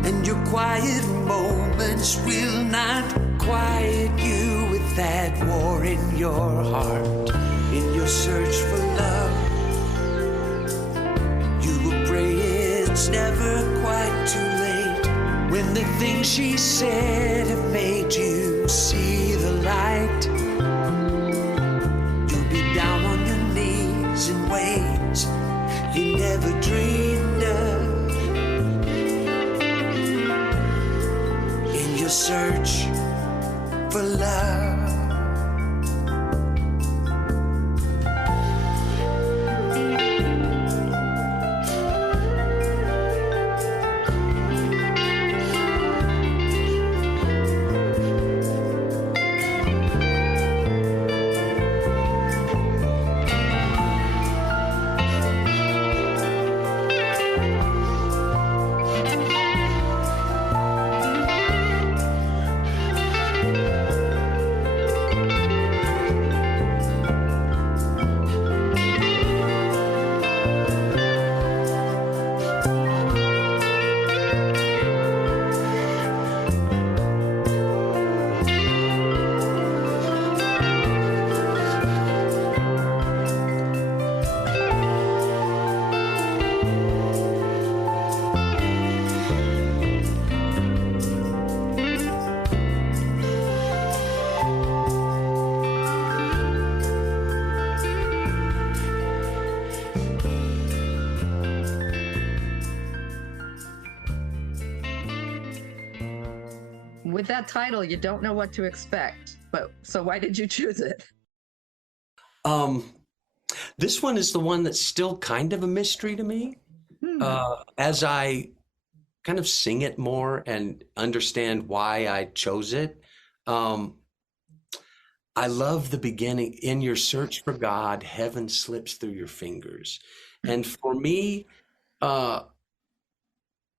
and your quiet moments will not quiet you with that war in your heart. In your search for love, you will pray it's never quite too late, when the things she said have made you see the light. In ways you never dreamed of. In your search for love. with that title, you don't know what to expect. But so why did you choose it? This one is the one that's still kind of a mystery to me. As I kind of sing it more and understand why I chose it. I love the beginning. In your search for God, heaven slips through your fingers. And for me,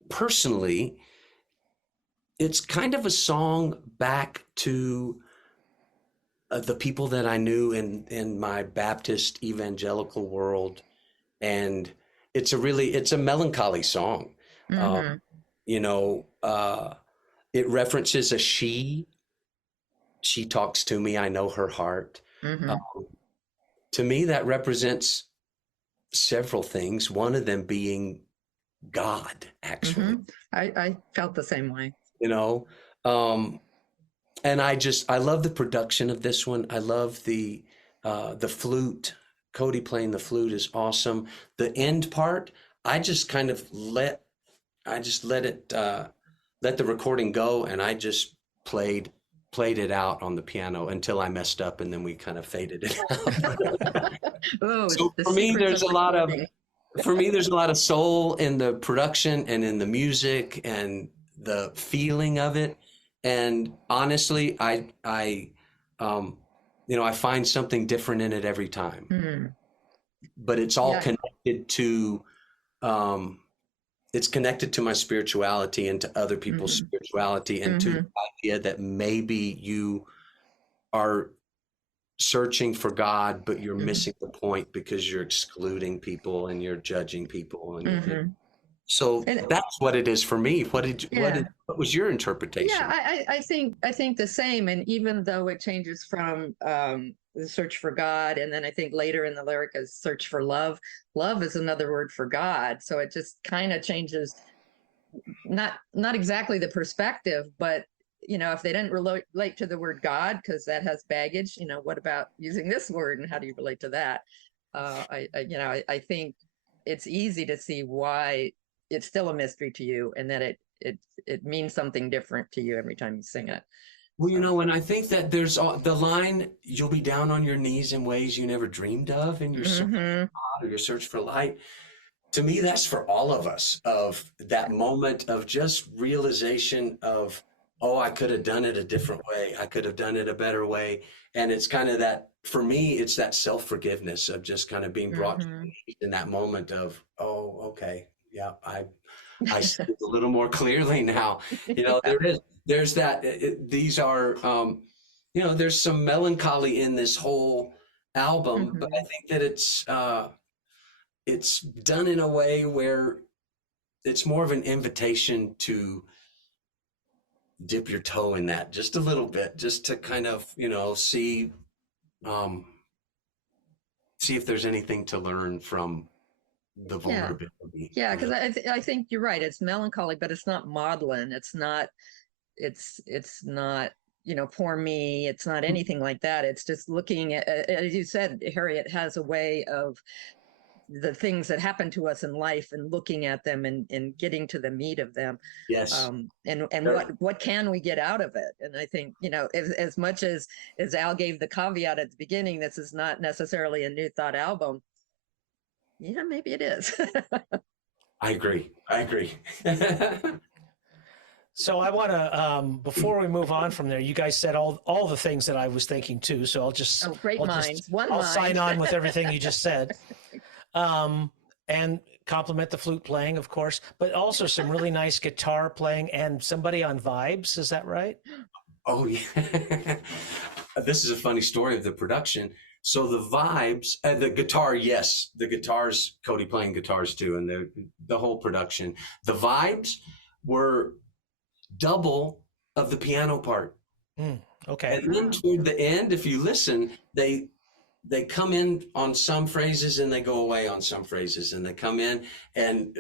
personally, it's kind of a song back to the people that I knew in my Baptist evangelical world. And it's a melancholy song. You know, it references a she talks to me, I know her heart. To me, that represents several things, one of them being God, actually. I felt the same way. You know, and I love the production of this one. I love the flute. Cody playing the flute is awesome. The end part, I just kind of let the recording go, and I just played it out on the piano until I messed up, and then we kind of faded it out. So for me, there's a lot of soul in the production and in the music and the feeling of it. And honestly, I find something different in it every time. But it's all connected to it's connected to my spirituality and to other people's spirituality, and to the idea that maybe you are searching for God, but you're missing the point because you're excluding people and you're judging people. And so that's what it is for me. What was your interpretation? Yeah, I think the same. And even though it changes from the search for God, and then I think later in the lyric is search for love. Love is another word for God. So it just kind of changes, not exactly the perspective, but if they didn't relate to the word God, because that has baggage, what about using this word and how do you relate to that? I think it's easy to see why it's still a mystery to you, and that it means something different to you every time you sing it. Well, and I think that there's the line, you'll be down on your knees in ways you never dreamed of in your search for God or your search for light. To me, that's for all of us, of that moment of just realization of, oh, I could have done it a different way. I could have done it a better way. And it's kind of that, for me, it's that self-forgiveness of just kind of being brought to in that moment of, oh, okay, yeah, I see it a little more clearly now. There's that, these are, there's some melancholy in this whole album, but I think that it's done in a way where it's more of an invitation to dip your toe in that just a little bit, just to kind of, see if there's anything to learn from the vulnerability. Yeah, because I think you're right. It's melancholy, but it's not maudlin. It's not, poor me. It's not anything like that. It's just looking at, as you said, Harriet has a way of the things that happen to us in life and looking at them and getting to the meat of them. Yes. And what can we get out of it? And I think, as much as Al gave the caveat at the beginning, this is not necessarily a New Thought album. Yeah, maybe it is. I agree. So I want to, before we move on from there, you guys said all the things that I was thinking too. So I'll sign on with everything you just said. And compliment the flute playing, of course, but also some really nice guitar playing and somebody on vibes. Is that right? Oh, yeah. This is a funny story of the production. So the vibes, the guitar, yes, the guitars, Cody playing guitars too, and the whole production. The vibes were double of the piano part. Okay. And then toward the end, if you listen, they come in on some phrases and they go away on some phrases, and they come in. And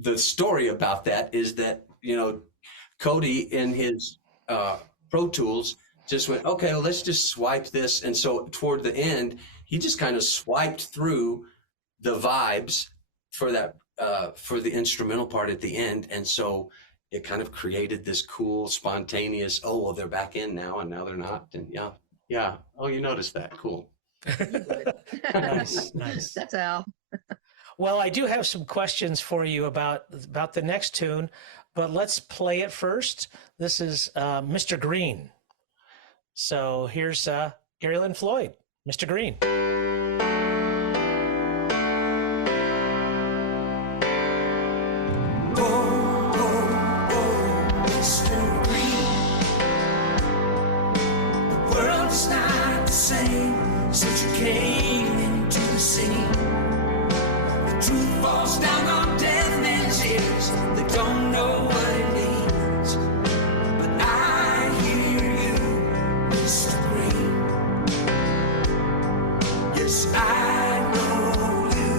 the story about that is that, Cody in his Pro Tools just went, okay, well, let's just swipe this. And so toward the end, he just kind of swiped through the vibes for that, for the instrumental part at the end. And so it kind of created this cool, spontaneous, oh, well, they're back in now, and now they're not. And yeah. Oh, you noticed that. Cool. Nice, nice. That's Al. Well, I do have some questions for you about the next tune, but let's play it first. This is Mr. Green. So here's Gary Lynn Floyd, Mr. Green. Since you came into the scene, the truth falls down on deaf men's ears. They don't know what it means, but I hear you, Mr. Green. Yes, I know you,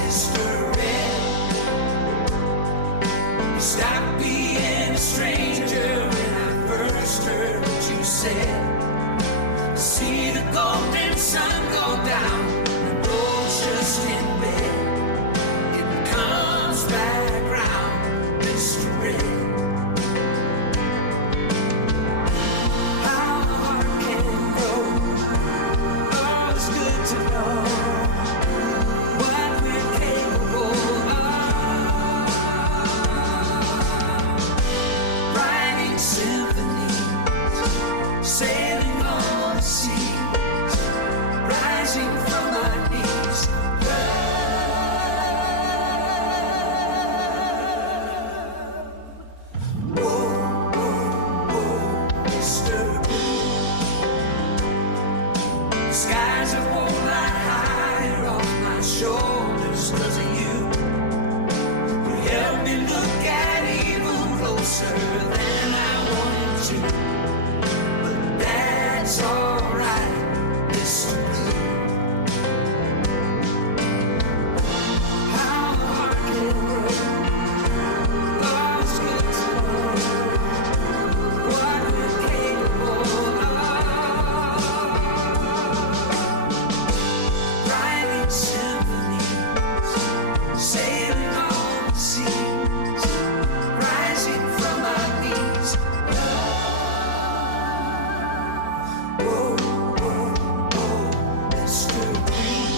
Mr. Red. You stopped being a stranger when I first heard what you said. See the golden sun go down, the road's just in bed. It comes back round, Mr. Red. How the heart can go, oh, it's good to know what we're capable of. Writing symphonies, sailing on the seas, rising from my knees. Whoa, whoa, whoa, Mr. Blue. Skies are whole lot higher off my shoulders 'cause of you. You help me look at evil closer than I wanted to. That's all right, Mr. Blue. How the heart can grow, oh, it's good to know what we're capable of. Writing symphonies, sailing on the seas, rising from our knees. Whoa, whoa, whoa, Mr. Green.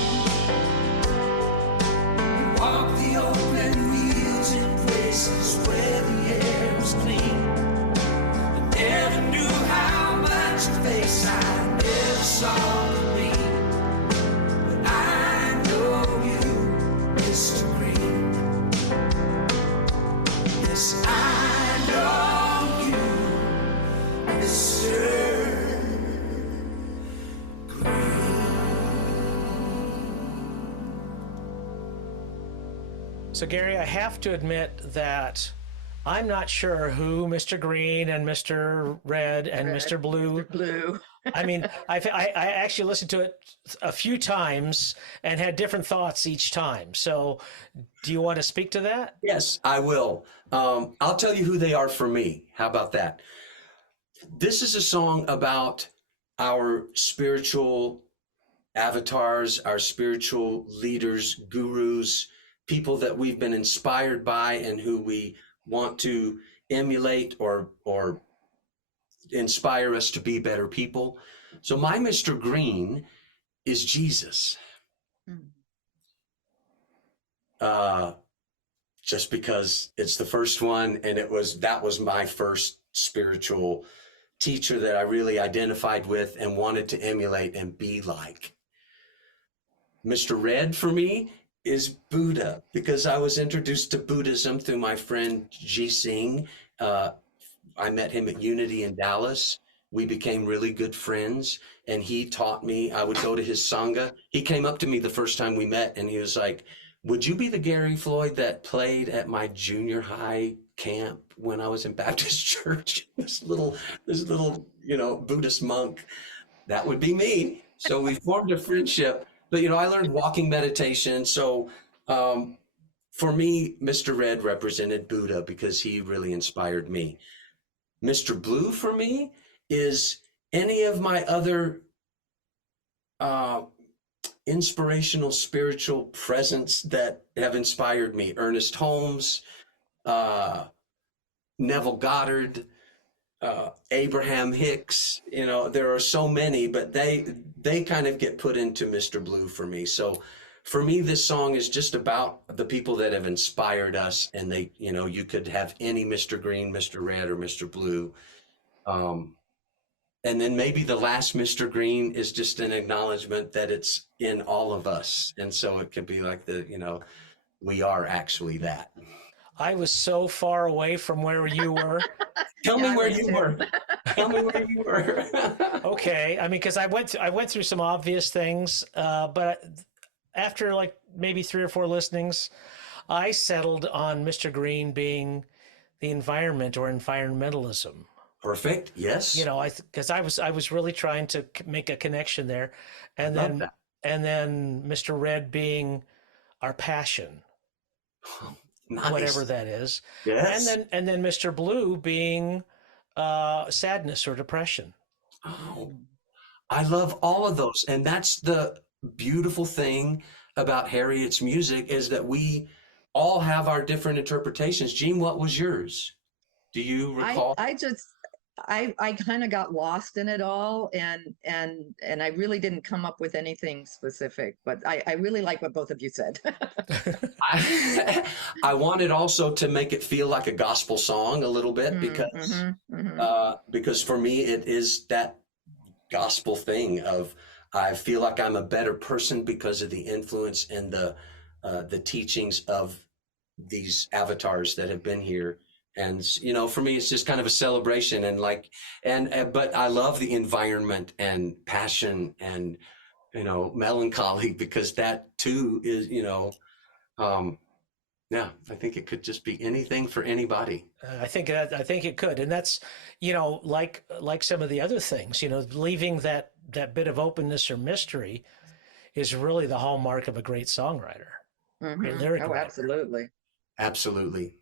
You walk the open fields in places where the air is clean. I never knew how much a face I never saw green. But I know you, Mr. Green. Yes, I know you, Mr. So, Gary, I have to admit that I'm not sure who Mr. Green and Mr. Red and Mr. Blue. Mr. Blue. I mean, I actually listened to it a few times and had different thoughts each time. So, do you want to speak to that? Yes, I will. I'll tell you who they are for me. How about that? This is a song about our spiritual avatars, our spiritual leaders, gurus, people that we've been inspired by and who we want to emulate or inspire us to be better people. So my Mr. Green is Jesus. Just because it's the first one, and that was my first spiritual teacher that I really identified with and wanted to emulate and be like. Mr. Red for me is Buddha, because I was introduced to Buddhism through my friend Ji Singh. I met him at Unity in Dallas. We became really good friends, and he taught me. I would go to his Sangha. He came up to me the first time we met, and he was like, would you be the Gary Floyd that played at my junior high camp when I was in Baptist church? This little, Buddhist monk. That would be me. So we formed a friendship. But, I learned walking meditation. So for me, Mr. Red represented Buddha because he really inspired me. Mr. Blue for me is any of my other inspirational spiritual presence that have inspired me. Ernest Holmes, Neville Goddard, Abraham Hicks. You know, there are so many, but they kind of get put into Mr. Blue for me. So for me, this song is just about the people that have inspired us, and they, you know, you could have any Mr. Green, Mr. Red, or Mr. Blue. And then maybe the last Mr. Green is just an acknowledgement that it's in all of us. And so it could be like we are actually that. I was so far away from where you were. Tell me where you were. Tell me where you were. Okay. I mean, because I went through some obvious things, but after like maybe 3 or 4 listenings, I settled on Mr. Green being the environment or environmentalism. Perfect. Yes. You know, because I was really trying to make a connection there, and then Mr. Red being our passion, nice. Whatever that is. Yes. And then Mr. Blue being sadness or depression. Oh, I love all of those, and that's the beautiful thing about Harriet's music is that we all have our different interpretations. Gene, what was yours? Do you recall? I kind of got lost in it all, and I really didn't come up with anything specific, but I really like what both of you said. I wanted also to make it feel like a gospel song a little bit because for me it is that gospel thing of I feel like I'm a better person because of the influence and the teachings of these avatars that have been here. And, you know, for me, it's just kind of a celebration but I love the environment and passion and, you know, melancholy, because that too is, you know, I think it could just be anything for anybody. I think it could. And that's, you know, like some of the other things, you know, leaving that bit of openness or mystery is really the hallmark of a great songwriter. Great lyric writer. Absolutely. Absolutely.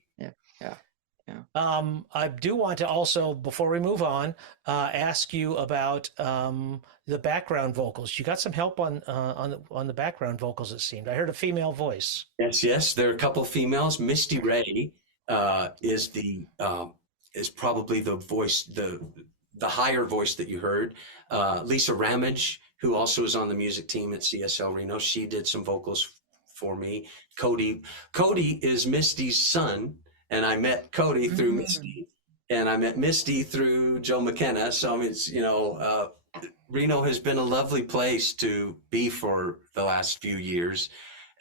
I do want to also, before we move on, ask you about the background vocals. You got some help on the background vocals, it seemed. I heard a female voice. Yes. There are a couple of females. Misty Ray is probably the voice, the higher voice that you heard. Lisa Ramage, who also is on the music team at CSL Reno, she did some vocals for me. Cody is Misty's son. And I met Cody through Misty, and I met Misty through Joe McKenna. So I mean, it's, you know, Reno has been a lovely place to be for the last few years,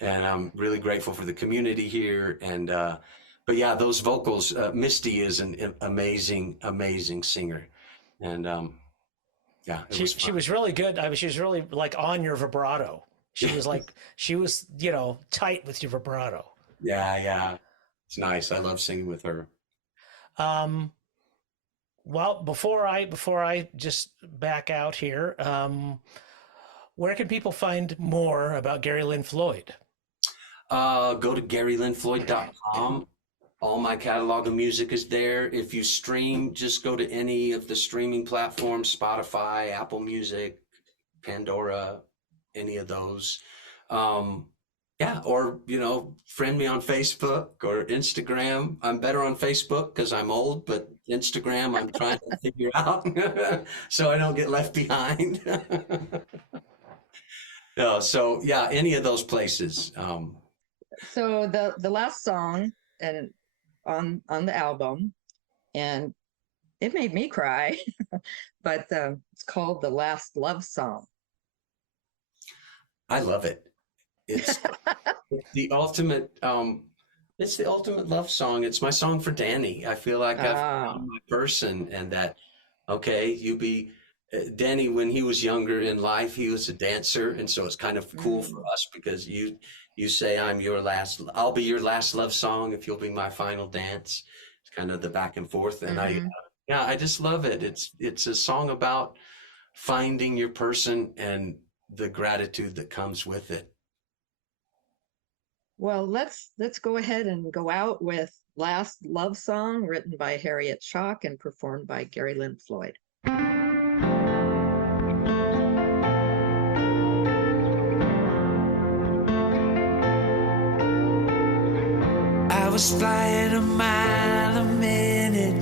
and I'm really grateful for the community here. And but yeah, those vocals, Misty is an amazing singer, and she was really good. I mean, she was really like on your vibrato. She was you know, tight with your vibrato. Yeah. It's nice. I love singing with her. Well, before I just back out here, where can people find more about Gary Lynn Floyd? Go to GaryLynnFloyd.com. All my catalog of music is there. If you stream, just go to any of the streaming platforms, Spotify, Apple Music, Pandora, any of those. Or, you know, friend me on Facebook or Instagram. I'm better on Facebook because I'm old, but Instagram I'm trying to figure out so I don't get left behind. Any of those places. So the last song and on the album, and it made me cry, but it's called The Last Love Song. I love it. It's the ultimate love song. It's my song for Danny. I feel like I've found my person, and that, okay, Danny, when he was younger in life, he was a dancer. And so it's kind of cool for us because you say, I'll be your last love song if you'll be my final dance. It's kind of the back and forth. And I just love it. It's a song about finding your person and the gratitude that comes with it. Well, let's go ahead and go out with Last Love Song, written by Harriett Schock and performed by Gary Lynn Floyd. I was flying a mile a minute,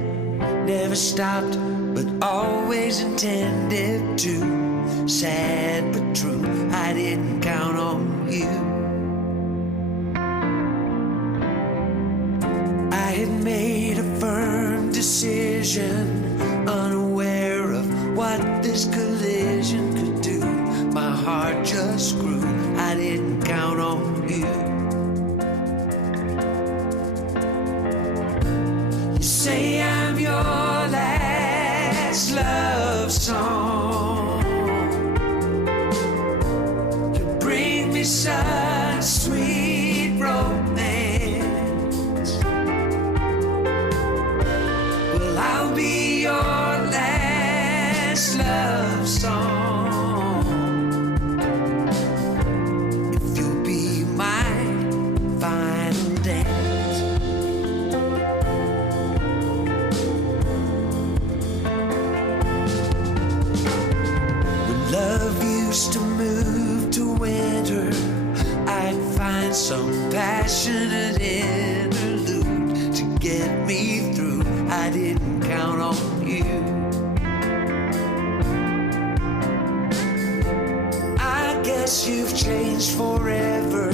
never stopped, but always intended to. Sad but true, I didn't count on you. I had made a firm decision, unaware of what this collision could do. My heart just grew, I didn't count on you. You say I'm your last love song. You bring me such sweet romance. Well, I'll be your last love song if you'll be my final dance. When love used to move to winter, I'd find some passionate interlude to get me through. I didn't count on you. I guess you've changed forever.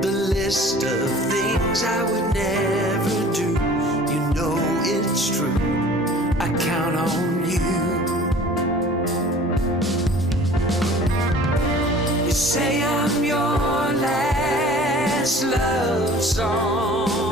The list of things I would never do, you know it's true. I count on you. You say I'm your last love song.